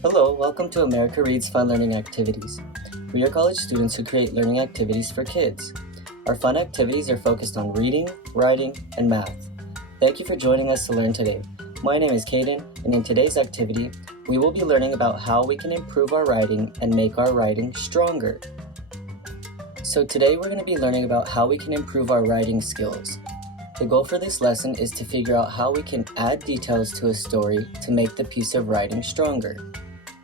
Hello, welcome to America Reads Fun Learning Activities. We are college students who create learning activities for kids. Our fun activities are focused on reading, writing, and math. Thank you for joining us to learn today. My name is Caden, and in today's activity, we will be learning about how we can improve our writing and make our writing stronger. So today we're going to be learning about how we can improve our writing skills. The goal for this lesson is to figure out how we can add details to a story to make the piece of writing stronger.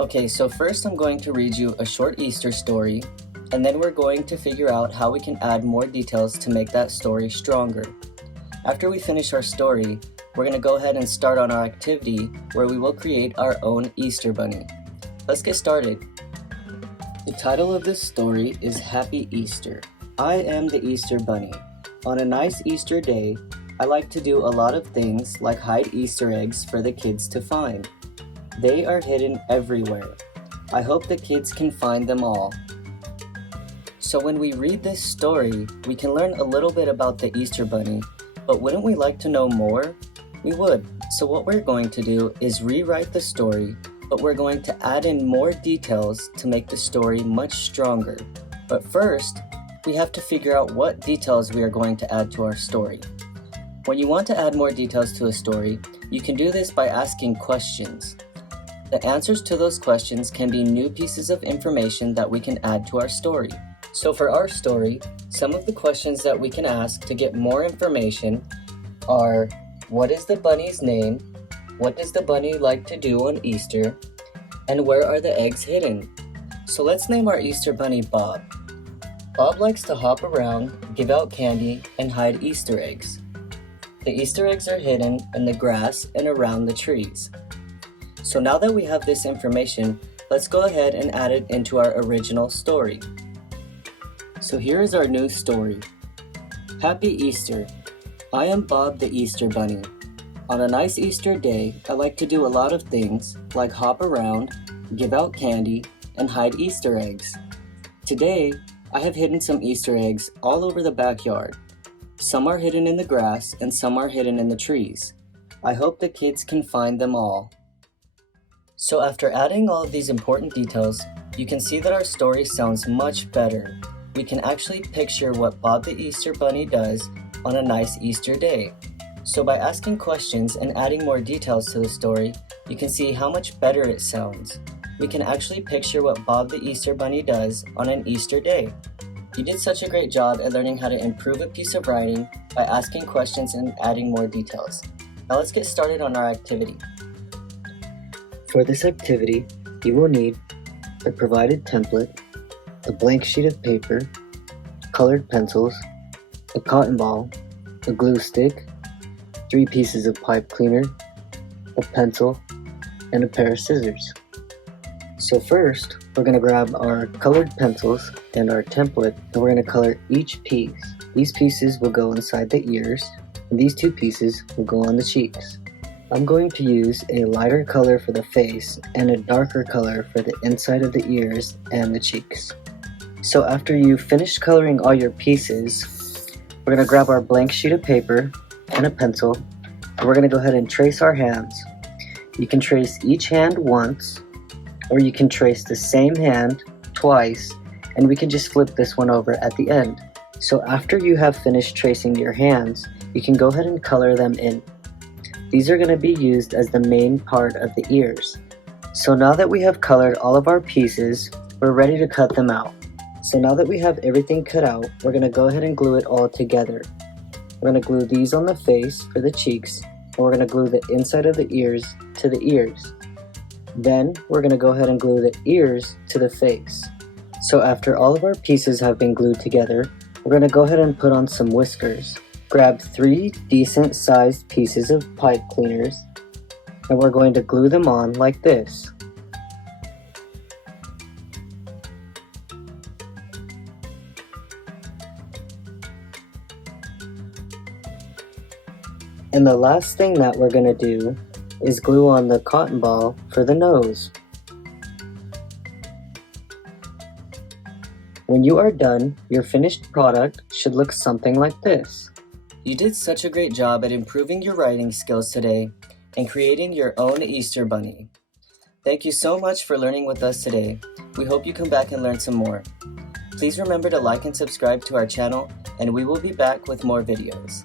Okay, so first I'm going to read you a short Easter story, and then we're going to figure out how we can add more details to make that story stronger. After we finish our story, we're going to go ahead and start on our activity where we will create our own Easter bunny. Let's get started. The title of this story is Happy Easter. I am the Easter Bunny. On a nice Easter day, I like to do a lot of things like hide Easter eggs for the kids to find. They are hidden everywhere. I hope the kids can find them all. So when we read this story, we can learn a little bit about the Easter Bunny, but wouldn't we like to know more? We would. So what we're going to do is rewrite the story, but we're going to add in more details to make the story much stronger. But first, we have to figure out what details we are going to add to our story. When you want to add more details to a story, you can do this by asking questions. The answers to those questions can be new pieces of information that we can add to our story. So for our story, some of the questions that we can ask to get more information are: what is the bunny's name? What does the bunny like to do on Easter? And where are the eggs hidden? So let's name our Easter bunny Bob. Bob likes to hop around, give out candy, and hide Easter eggs. The Easter eggs are hidden in the grass and around the trees. So now that we have this information, let's go ahead and add it into our original story. So here is our new story. Happy Easter. I am Bob the Easter Bunny. On a nice Easter day, I like to do a lot of things like hop around, give out candy, and hide Easter eggs. Today, I have hidden some Easter eggs all over the backyard. Some are hidden in the grass and some are hidden in the trees. I hope the kids can find them all. So after adding all of these important details, you can see that our story sounds much better. We can actually picture what Bob the Easter Bunny does on a nice Easter day. So by asking questions and adding more details to the story, you can see how much better it sounds. We can actually picture what Bob the Easter Bunny does on an Easter day. You did such a great job at learning how to improve a piece of writing by asking questions and adding more details. Now let's get started on our activity. For this activity, you will need the provided template, a blank sheet of paper, colored pencils, a cotton ball, a glue stick, 3 pieces of pipe cleaner, a pencil, and a pair of scissors. So first, we're going to grab our colored pencils and our template, and we're going to color each piece. These pieces will go inside the ears, and these 2 pieces will go on the cheeks. I'm going to use a lighter color for the face and a darker color for the inside of the ears and the cheeks. So after you've finished coloring all your pieces, we're going to grab our blank sheet of paper and a pencil, and we're going to go ahead and trace our hands. You can trace each hand once, or you can trace the same hand twice, and we can just flip this one over at the end. So after you have finished tracing your hands, you can go ahead and color them in. These are going to be used as the main part of the ears. So now that we have colored all of our pieces, we're ready to cut them out. So now that we have everything cut out, we're going to go ahead and glue it all together. We're going to glue these on the face for the cheeks, and we're going to glue the inside of the ears to the ears. Then we're going to go ahead and glue the ears to the face. So after all of our pieces have been glued together, we're going to go ahead and put on some whiskers. Grab 3 decent sized pieces of pipe cleaners, and we're going to glue them on like this. And the last thing that we're going to do is glue on the cotton ball for the nose. When you are done, your finished product should look something like this. You did such a great job at improving your writing skills today and creating your own Easter bunny. Thank you so much for learning with us today. We hope you come back and learn some more. Please remember to like and subscribe to our channel, and we will be back with more videos.